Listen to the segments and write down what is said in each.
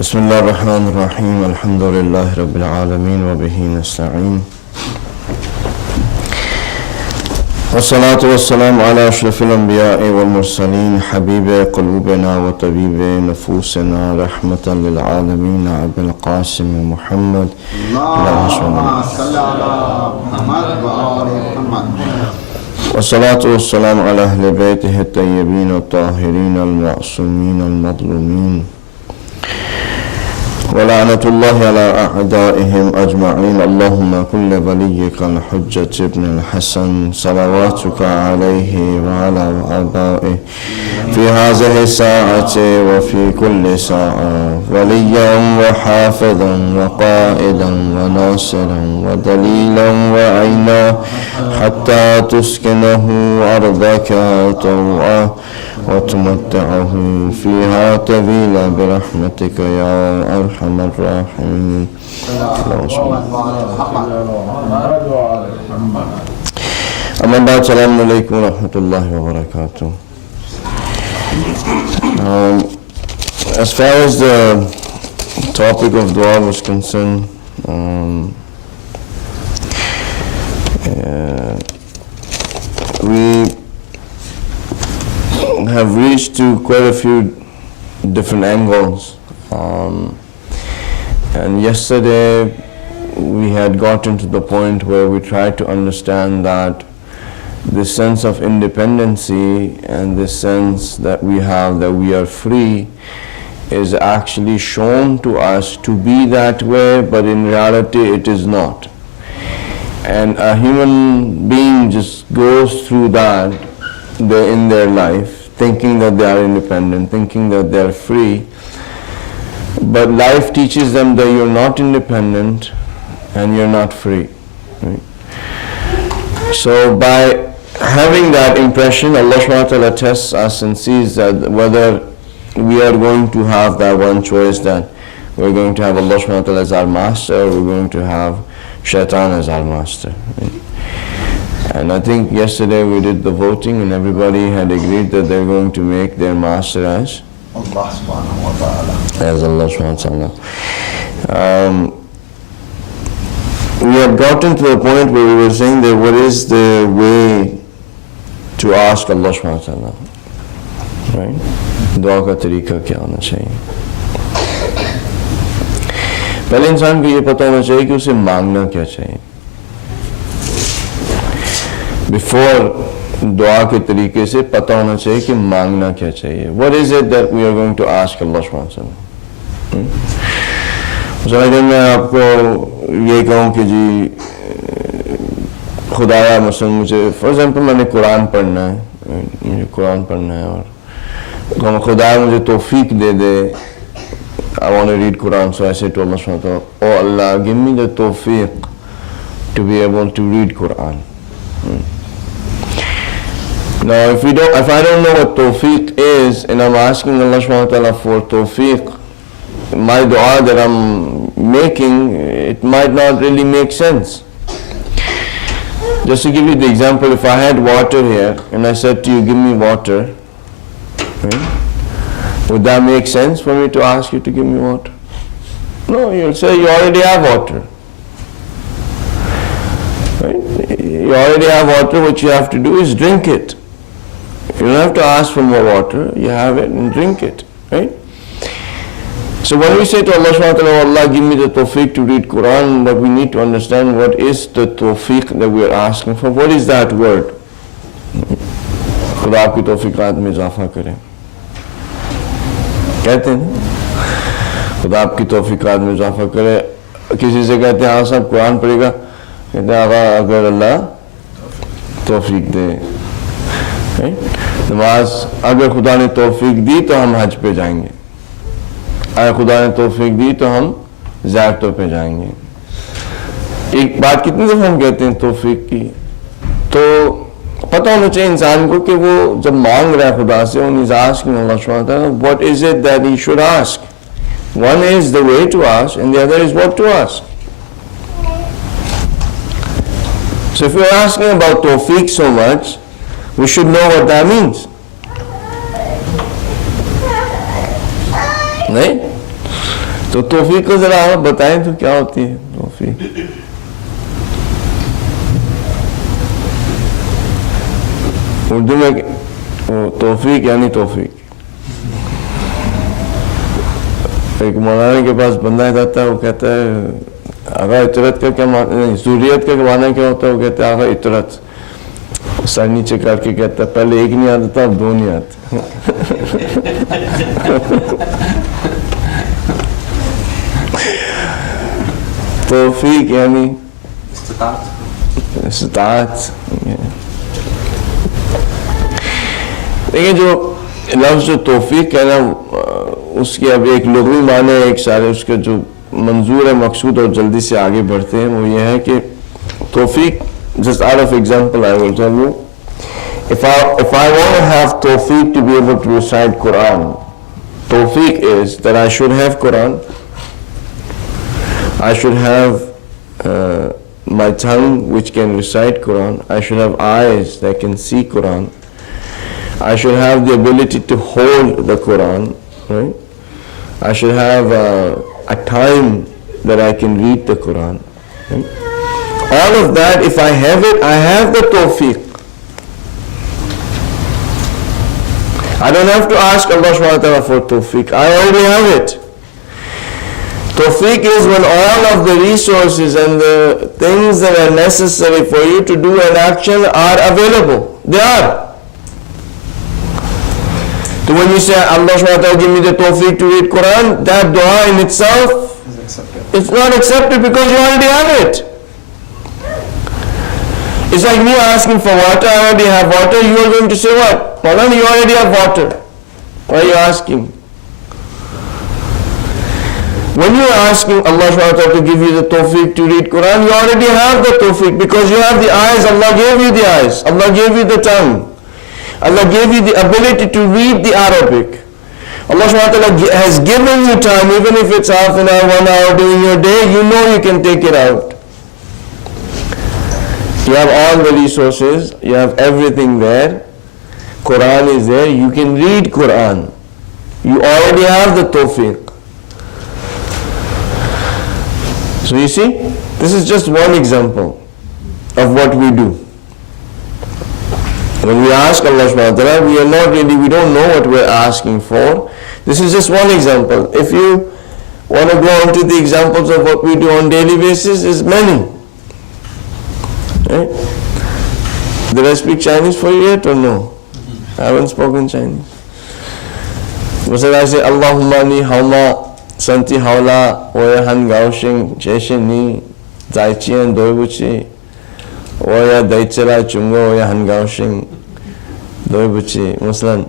بسم الله الرحمن الرحيم الحمد لله رب العالمين وبه نستعين والصلاة والسلام على أشرف الأنبياء والمرسلين حبيب قلوبنا وطبيب نفوسنا رحمة للعالمين أبي القاسم محمد اللهم صل على محمد وآل محمد والصلاة والسلام على أهل بيته الطيبين الطاهرين المعصومين المظلومين ولعنة الله على أعدائهم أجمعين اللهم كل وليك الحجة ابن الحسن صلواتك عليه وعلى آبائه في هذه الساعة وفي كل ساعة وليا وحافظا وقائدا وناصرا ودليلا وعينا حتى تسكنه أرضك طوعا وتمتعه فيها طويلا برحمتك يا أرحم الراحمين. أما بعد السلام عليكم ورحمة الله وبركاته. As far as the topic of dua was concerned, we have reached to quite a few different angles, and yesterday we had gotten to the point where we tried to understand that the sense of independency and the sense that we have that we are free is actually shown to us to be that way, but in reality it is not. And a human being just goes through that in their life, thinking that they are independent, thinking that they are free. But life teaches them that you're not independent and you're not free. Right? So by having that impression, Allah subhanahu wa ta'ala tests us and sees that whether we are going to have that one choice, that we're going to have Allah subhanahu wa ta'ala as our master, or we're going to have shaitan as our master. Right? And I think yesterday we did the voting and everybody had agreed that they're going to make their master as Allah subhanahu wa ta'ala. We had gotten to the point where we were saying that what is the way to ask Allah subhanahu wa ta'ala, right? Dua ka tarika kya hona chahiye? पहले इंसान को ये पता होना चाहिए कि उसे मांगना क्या चाहिए. Before दुआ के तरीके से पता होना चाहिए कि मांगना क्या चाहिए. What is it that we are going to ask Allah subhanahu wa ta'ala? अगर मैं आपको ये कहूँ कि जी खुदाया मसलन मुझे फॉर एग्जाम्पल मैंने कुरान पढ़ना है, मुझे कुरान पढ़ना है और खुदाया मुझे तौफीक दे दे, I want to read Quran, so I say to Allah subhanahu wa ta'ala, oh Allah, give me the tawfiq to be able to read Quran. Now if I don't know what tawfiq is and I'm asking Allah subhanahu wa ta'ala for tawfiq, my dua that I'm making, it might not really make sense. Just to give you the example, if I had water here and I said to you, give me water, right? Would that make sense for me to ask you to give me water? No, you'll say you already have water. Right? You already have water, what you have to do is drink it. You don't have to ask for more water, you have it and drink it. Right? So when we say to Allah subhanahu wa ta'ala, Allah give me the tawfiq to read Quran, but we need to understand what is the tawfiq that we are asking for. What is that word? खुदा आपकी तौफीक़ात में इज़ाफ़ा करें. कहते हैं खुदा आपकी तौफीक़ात में इज़ाफ़ा करे. किसी से कहते हैं हाँ साहब कुरान पढ़ेगा, कहते हैं आगा अगर अल्लाह तौफीक दे. नमाज अगर खुदा ने तौफीक दी तो हम हज पे जाएंगे, अगर खुदा ने तौफीक दी तो हम ज़ियारतों पे जाएंगे. एक बात कितनी दफ़ा हम कहते हैं तौफीक की, तो पता होना चाहिए इंसान को कि वो जब मांग रहा है खुदा से, when he's asking Allah subhanahu wa ta'ala, what is it that he should ask? One is the way to ask and the other is what to ask. So if we're asking about tawfiq so much, we should know what that means. Right? तो तौफीक को ज़रा आप बताएं तो क्या होती है तौफीक? उर्दू में तौफीक यानी तौफीक। एक मौलाना के पास बंदा जाता है, वो कहता है आगा इतरत का क्या माना, नहीं सूरियत का माना क्या होता है? वो कहता है आगा इतरत, सर नीचे करके कहता है पहले एक नहीं आता था अब दो नहीं आते। तौफीक यानी इस्ताअत। देखिए जो लफ्ज़ जो तौफीक है ना, उसके अब एक लुग़वी माने एक सारे उसके जो मंजूर है मकसूद, और जल्दी से आगे बढ़ते हैं, वो ये है कि तौफीक, just out of example I will tell you, if I want to have tawfiq to be able to recite Quran, tawfiq is that I should have Quran, I should have my tongue which can recite Quran, I should have eyes that can see Quran, I should have the ability to hold the Quran, right? I should have a time that I can read the Quran, right? All of that, if I have it, I have the tawfiq. I don't have to ask Allah subhanahu wa ta'ala for tawfiq. I already have it. Tawfiq is when all of the resources and the things that are necessary for you to do an action are available. They are. So when you say Allah subhanahu wa ta'ala give me the tawfiq to read Quran, that dua in itself it's not accepted because you already have it. It's like me asking for water. I already have water. You are going to say what? Maulana, you already have water. Why are you asking? When you are asking Allah subhanahu wa ta'ala to give you the tawfiq to read Quran, you already have the tawfiq because you have the eyes. Allah gave you the eyes. Allah gave you the tongue. Allah gave you the ability to read the Arabic. Allah subhanahu wa ta'ala has given you time, even if it's half an hour, 1 hour during your day, you know you can take it out. You have all the resources, you have everything there. Quran is there, you can read Quran. You already have the tawfiq. So you see, this is just one example of what we do. When we ask Allah subhanahu wa ta'ala, we don't know what we're asking for. This is just one example. If you want to go on to the examples of what we do on daily basis, is many. Right? Did I speak Chinese for you yet or no? I haven't spoken Chinese. Was it I say Allahumma ni hauma santi haula oya han gaoshing jeshe ni zaichian doibuchi oya daichera chungo oya han gaoshing doibuchi Muslim.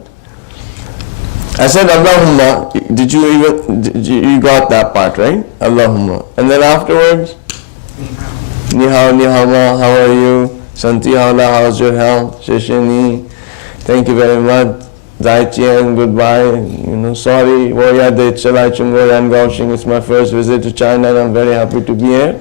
I said Allahumma. You got that part, right? Allahumma. And then afterwards, ni hao ma, how are you? Santi haula, how's your health? Shesheni, thank you very much. Zaichian, goodbye. Sorry. Woya de chalai chungo yan gaoshing. It's my first visit to China and I'm very happy to be here.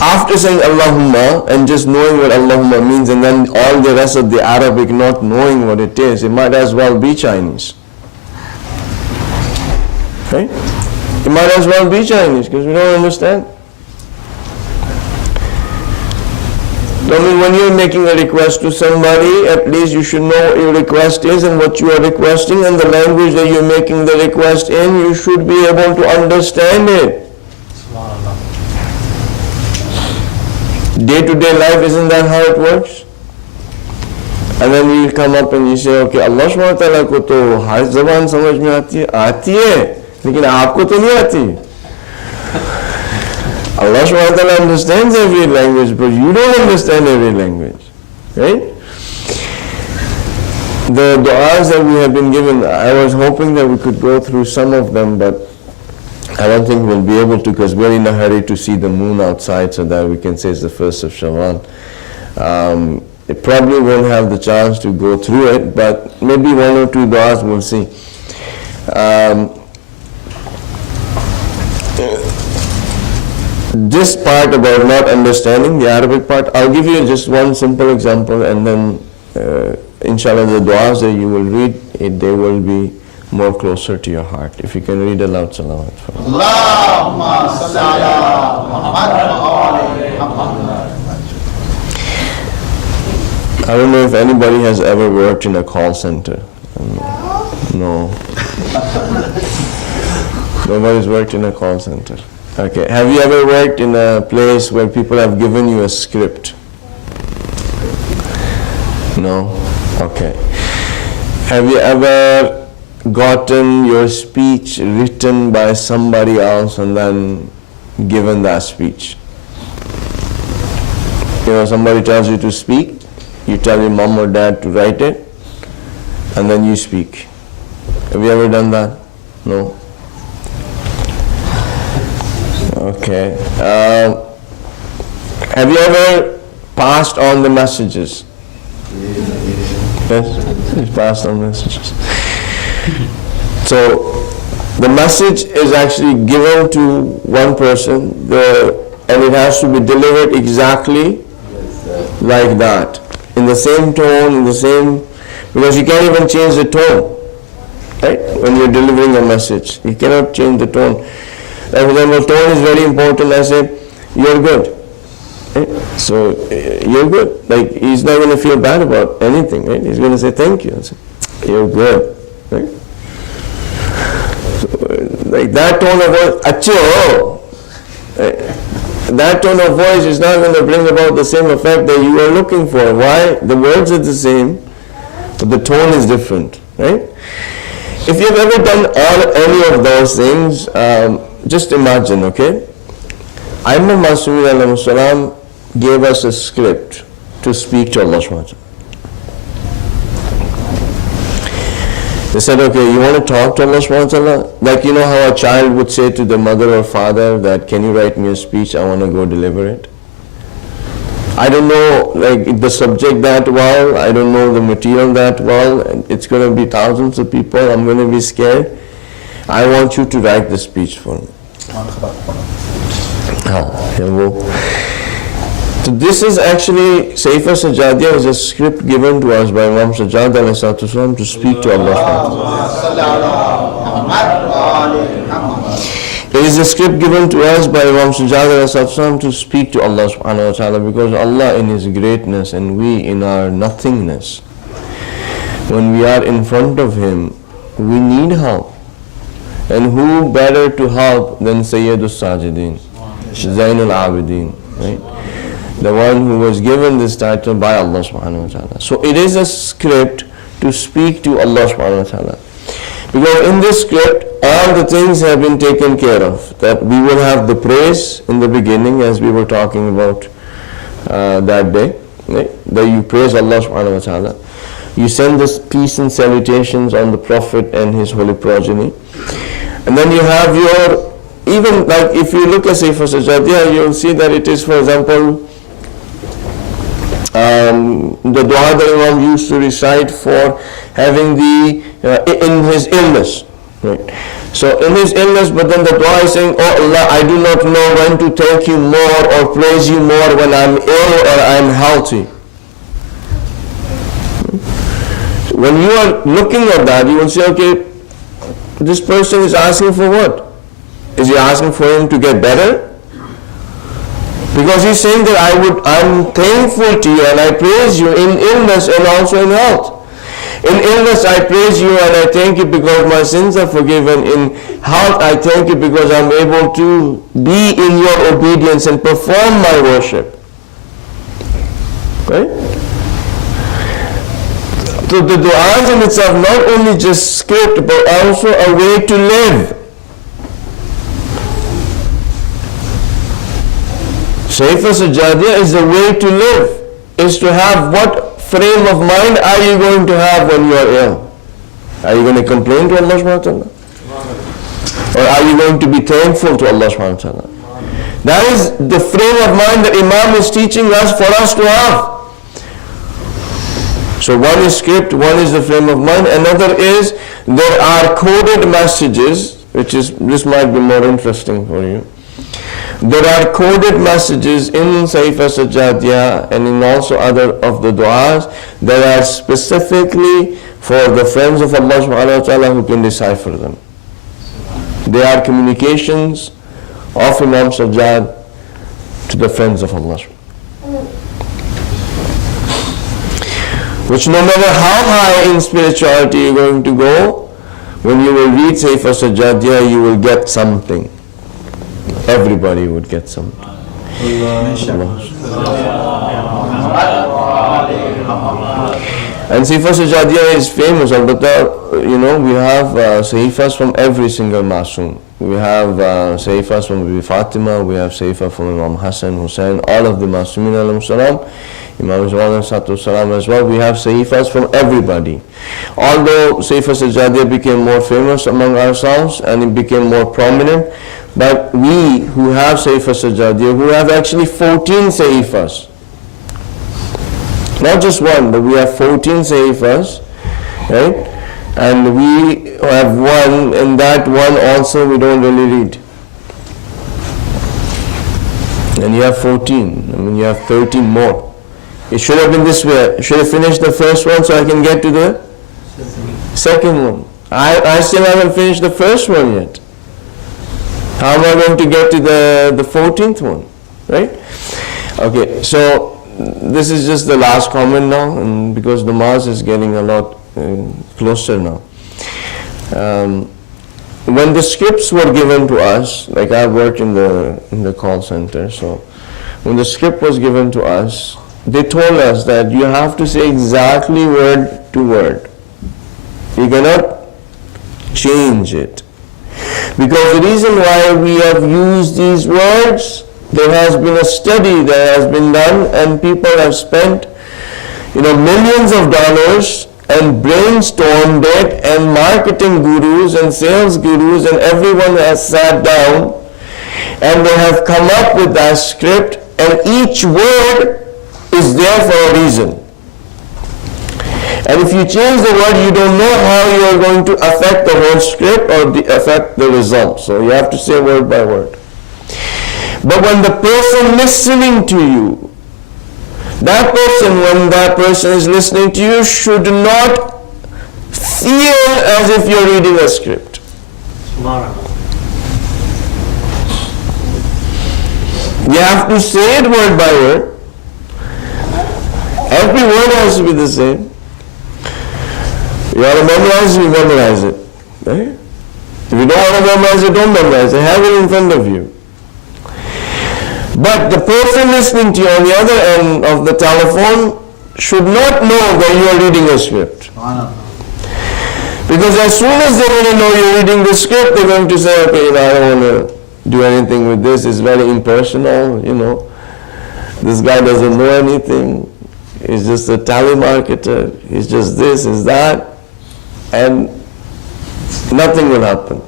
After saying Allahumma and just knowing what Allahumma means, and then all the rest of the Arabic not knowing what it is, it might as well be Chinese. Right? It might as well be Chinese because we don't understand. I mean, when you're making a request to somebody, at least you should know what your request is and what you are requesting, and the language that you're making the request in, you should be able to understand it. Day-to-day life, isn't that how it works? And then you come up and you say, okay, Allah subhanahu wa ta'ala ko to har zaban samajh mein aati hai, lekin aapko to nahi aati. Allah subhanahu wa ta'ala understands every language, but you don't understand every language, right? The du'as that we have been given, I was hoping that we could go through some of them, but I don't think we'll be able to because we're in a hurry to see the moon outside so that we can say it's the 1st of Shawwal. It probably won't have the chance to go through it, but maybe one or two du'as we'll see. This part about not understanding the Arabic part, I'll give you just one simple example, and then inshallah the du'as that you will read they will be more closer to your heart. If you can read aloud salawat. Allahumma salli ala Muhammad wa ali Muhammad. I don't know if anybody has ever worked in a call center. No. Nobody's worked in a call center. Okay. Have you ever worked in a place where people have given you a script? No? Okay. Have you ever gotten your speech written by somebody else and then given that speech? You know, somebody tells you to speak, you tell your mom or dad to write it, and then you speak. Have you ever done that? No? Okay. Have you ever passed on the messages? Yes? You passed on messages. So, the message is actually given to one person, and it has to be delivered exactly like that. In the same tone, in the same, because you can't even change the tone, right? When you're delivering a message, you cannot change the tone. Like, for example, tone is very important. I say, you're good. Right? So, you're good. Like, he's not going to feel bad about anything, right? He's going to say, thank you. Say, you're good. Right? So, like that tone of voice, achhe ho. Right? That tone of voice is not going to bring about the same effect that you are looking for. Why? The words are the same, but the tone is different, right? If you've ever done any of those things, just imagine, okay? Imam Masud alayhi salam gave us a script to speak to Allah subhanahu wa ta'ala. They said, okay, you want to talk to Allah subhanahu wa ta'ala? Like, you know how a child would say to the mother or father that, can you write me a speech, I want to go deliver it? I don't know like the subject that well, I don't know the material that well, and it's going to be thousands of people, I'm going to be scared. I want you to write the speech for me. So this is actually, Saifa Sajjadiyya is a script given to us by Imam Sajjad alayhi to speak to Allah. It is a script given to us by Imam Sajjad alayhi to speak to Allah subhanahu wa ta'ala, because Allah in His greatness and we in our nothingness, when we are in front of Him, we need help. And who better to help than Sayyidul Sajidin, Zainul Abidin, right? The one who was given this title by Allah subhanahu wa ta'ala. So it is a script to speak to Allah subhanahu wa ta'ala. Because in this script, all the things have been taken care of. That we will have the praise in the beginning, as we were talking about that day. Right? That you praise Allah subhanahu wa ta'ala. You send this peace and salutations on the Prophet and his holy progeny. And then you have your, even like if you look at Saifa Sajjadiyya, you'll see that it is, for example, the dua that Imam used to recite for having in his illness, right? So in his illness, but then the dua is saying, oh Allah, I do not know when to thank you more or praise you more, when I'm ill or I'm healthy. When you are looking at that, you will say, okay, this person is asking for what? Is he asking for him to get better? Because he's saying that I'm thankful to you and I praise you in illness and also in health. In illness I praise you and I thank you because my sins are forgiven. In health I thank you because I'm able to be in your obedience and perform my worship. Right? So the du'as in itself, not only just script, but also a way to live. Saifa Sajjadiyya is the way to live, is to have what frame of mind are you going to have when you are ill? Are you going to complain to Allah subhanahu wa ta'ala? Or are you going to be thankful to Allah subhanahu wa ta'ala? That is the frame of mind that Imam is teaching us for us to have. So one is script, one is the frame of mind, another is there are coded messages, this might be more interesting for you. There are coded messages in Saifa Sajjadiyya and in also other of the du'as that are specifically for the friends of Allah subhanahu wa ta'ala who can decipher them. They are communications of Imam Sajjad to the friends of Allah. Which no matter how high in spirituality you're going to go, when you will read Sayfa Sajjadiyya, you will get something. Everybody would get something. And Sayfa Sajjadiyya is famous, but we have Sayfas from every single Masoom. We have Sayfas from Bibi Fatima, we have Sayfa from Imam Hasan, Hussain, all of the Masoomin alayhim salam, Imam Zainabiya salam as well. We have Sayfas from everybody. Although Sayfa Sajjadiyya became more famous among ourselves and it became more prominent, but we who have Sayfa Sajjadiyya, who have actually 14 Sayfas, not just one, but we have 14 Sayfas, right? And we have one, and that one also we don't really read. And you have 14, you have 13 more. It should have been this way. I should have finished the first one so I can get to the second one. I still haven't finished the first one yet. How am I going to get to the 14th one, right? Okay, so this is just the last comment now, and because the Namaz is getting a lot closer now. When the scripts were given to us, like I worked in the call center, so when the script was given to us, they told us that you have to say exactly word to word. You cannot change it. Because the reason why we have used these words, there has been a study that has been done, and people have spent millions of dollars and brainstormed it, and marketing gurus and sales gurus and everyone has sat down and they have come up with that script, and each word is there for a reason. And if you change the word, you don't know how you are going to affect the whole script or affect the result. So you have to say word by word. But when the person listening to you, when that person is listening to you, should not feel as if you're reading a script. You have to say it word by word. Every word has to be the same. You want to memorize it, you memorize it. Right? If you don't want to memorize it, don't memorize it. Have it in front of you. But the person listening to you on the other end of the telephone should not know that you are reading a script. Because as soon as they're going to know you're reading the script, they're going to say, okay, I don't want to do anything with this. It's very impersonal, This guy doesn't know anything. He's just a telemarketer. He's just this, is that. And nothing will happen.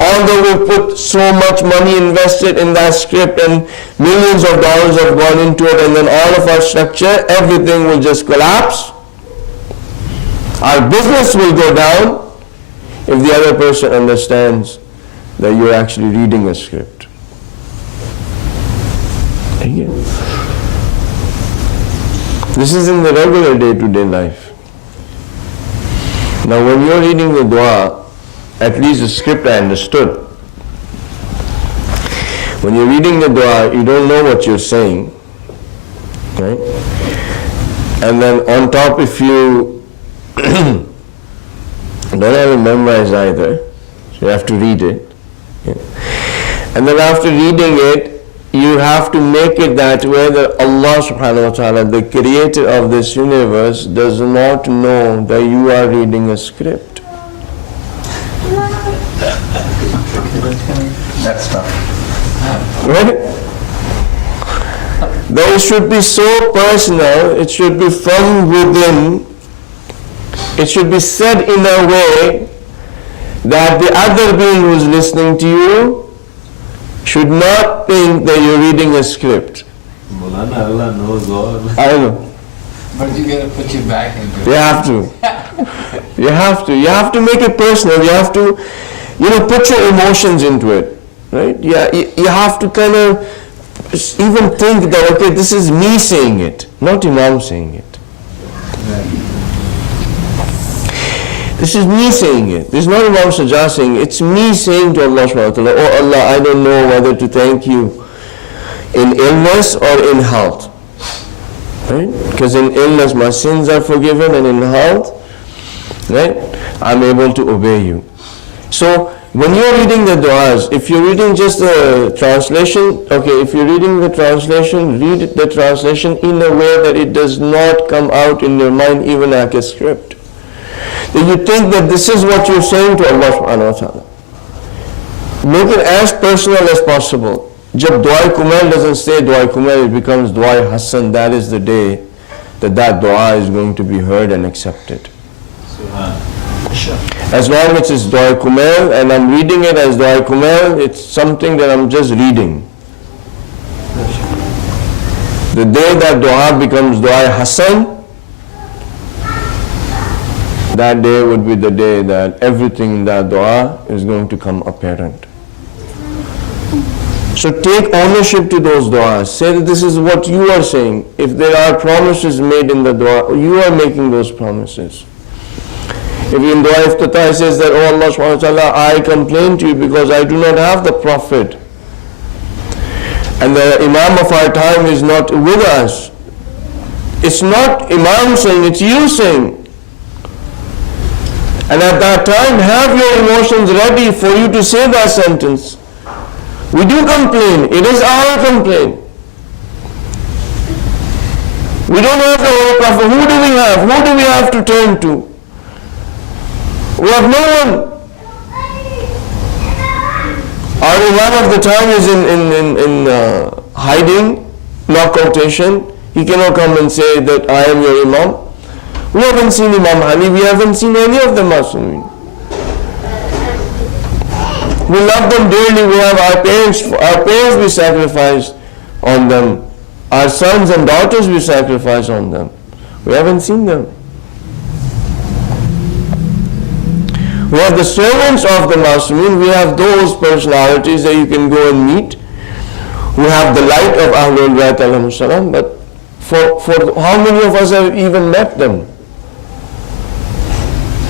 Although we put so much money invested in that script and millions of dollars have gone into it, and then all of our structure, everything will just collapse. Our business will go down if the other person understands that you're actually reading a script. Again. This is in the regular day-to-day life. Now when you're reading the dua, at least the script I understood. When you're reading the dua, you don't know what you're saying, right? And then on top, if you don't have it memorized either, so you have to read it. Yeah. And then after reading it, you have to make it that way that Allah subhanahu wa ta'ala, the creator of this universe, does not know that you are reading a script. That's tough. Right? That it should be so personal, it should be from within, it should be said in a way that the other being who is listening to you should not think that you're reading a script. Maulana, Allah knows all. I know. But you gotta put your back into it. You have to. You have to. You have to make it personal. You have to, put your emotions into it. Right? Yeah, you have to kind of even think that, okay, this is me saying it, not Imam saying it. This is me saying it. This is not Imam Sajjad saying it. It's me saying to Allah subhanahu wa ta'ala, oh Allah, I don't know whether to thank you in illness or in health. Right? Because in illness my sins are forgiven, and in health, right, I'm able to obey you. So when you're reading the du'as, if you're reading just the translation, okay, if you're reading the translation, read the translation in a way that it does not come out in your mind even like a script. That you think that this is what you're saying to Allah subhanahu wa ta'ala. Make it as personal as possible. Jab Du'a Kumail doesn't say Du'a Kumail, it becomes Du'a Hasan. That is the day that dua is going to be heard and accepted. As long as it's Du'a Kumail and I'm reading it as Du'a Kumail, it's something that I'm just reading. The day that dua becomes Du'a Hasan, that day would be the day that everything in that dua is going to come apparent. So take ownership to those du'as. Say that this is what you are saying. If there are promises made in the dua, you are making those promises. If in Dua Iftatah it says that, oh Allah subhanahu wa ta'ala, I complain to you because I do not have the Prophet. And the Imam of our time is not with us. It's not Imam saying, it's you saying. And at that time, have your emotions ready for you to say that sentence. We do complain. It is our complaint. We don't have the Holy Prophet. Who do we have? Who do we have to turn to? We have no one. Our Imam of the time is in hiding, not quotation. He cannot come and say that I am your Imam. We haven't seen Imam Ali. We haven't seen any of the Masumeen. We love them dearly. We have our parents we sacrifice on them. Our sons and daughters we sacrifice on them. We haven't seen them. We have the servants of the Masumeen. We have those personalities that you can go and meet. We have the light of Ahlul Bayt alayhim salam, but for how many of us have even met them?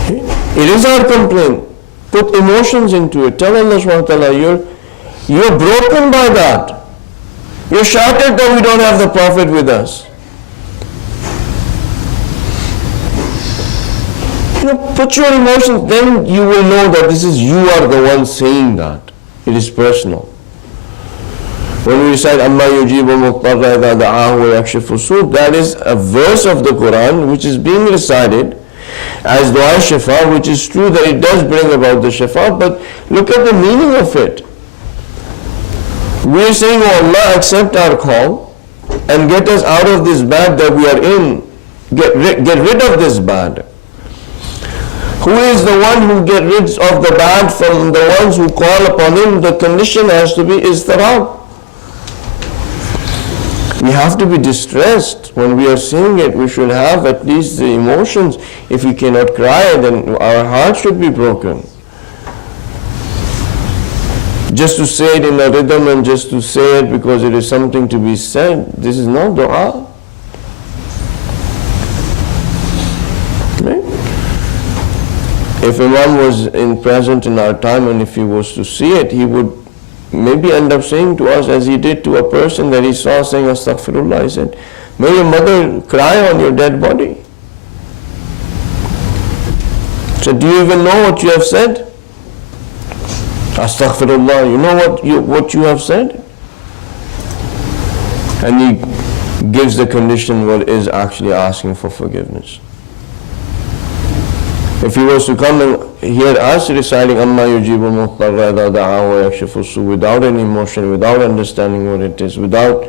It is our complaint. Put emotions into it. Tell Allah subhanahu wa ta'ala, you're broken by that. You're shattered that we don't have the Prophet with us. Put your emotions, then you will know that this is you are the one saying that. It is personal. When we recite Amma yujibu muqtarra idha da'ahu wa yakshifu su', that is a verse of the Quran which is being recited as Dua Shifa, which is true that it does bring about the Shifa, but look at the meaning of it. We are saying, oh Allah, accept our call and get us out of this bad that we are in. Get rid of this bad. Who is the one who gets rid of the bad from the ones who call upon him? The condition has to be istirab. We have to be distressed when we are saying it. We should have at least the emotions. If we cannot cry, then our heart should be broken. Just to say it in a rhythm and just to say it because it is something to be said, this is not dua. Right? If Imam was present in our time and if he was to see it, he would maybe end up saying to us as he did to a person that he saw saying Astaghfirullah. He said, may your mother cry on your dead body. So do you even know what you have said? Astaghfirullah, you know what you have said? And he gives the condition what is actually asking for forgiveness. If he was to come and hear us reciting Amma yujibu muqtarra idha da'ahu wa yakshifu su' without any emotion, without understanding what it is, without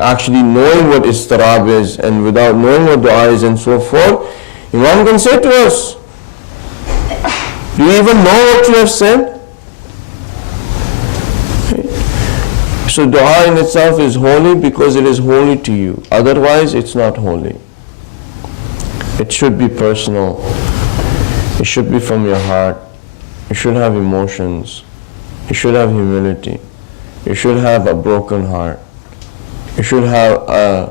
actually knowing what istirab is, and without knowing what dua is and so forth, Imam can say to us, do you even know what you have said? So dua in itself is holy because it is holy to you. Otherwise it's not holy. It should be personal. It should be from your heart. You should have emotions. You should have humility. You should have a broken heart. You should have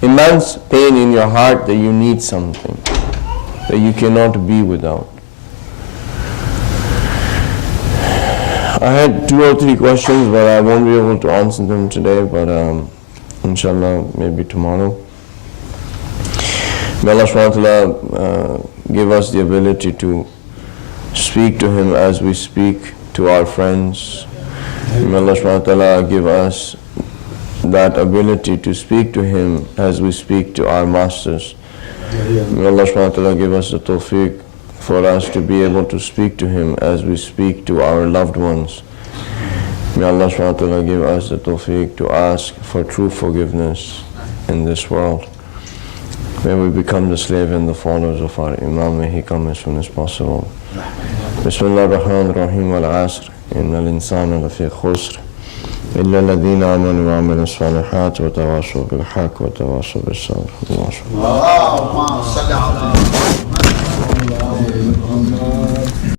immense pain in your heart that you need something that you cannot be without. I had 2 or 3 questions, but I won't be able to answer them today, but inshallah, maybe tomorrow. May Allah subhanahu wa ta'ala give us the ability to speak to Him as we speak to our friends. May Allah subhanahu wa ta'ala give us that ability to speak to Him as we speak to our masters. May Allah subhanahu wa ta'ala give us the tawfiq for us to be able to speak to Him as we speak to our loved ones. May Allah subhanahu wa ta'ala give us the tawfiq to ask for true forgiveness in this world. May we become the slave and the followers of our Imam. May he come as soon as possible. Bismillah ar-Rahman ar-Rahim wal-Asr. Inna al-insana lafi khusr. إلا الذين آمنوا وعملوا الصالحات وتواصوا بالحق وتواصوا بالصبر. اللهم صل على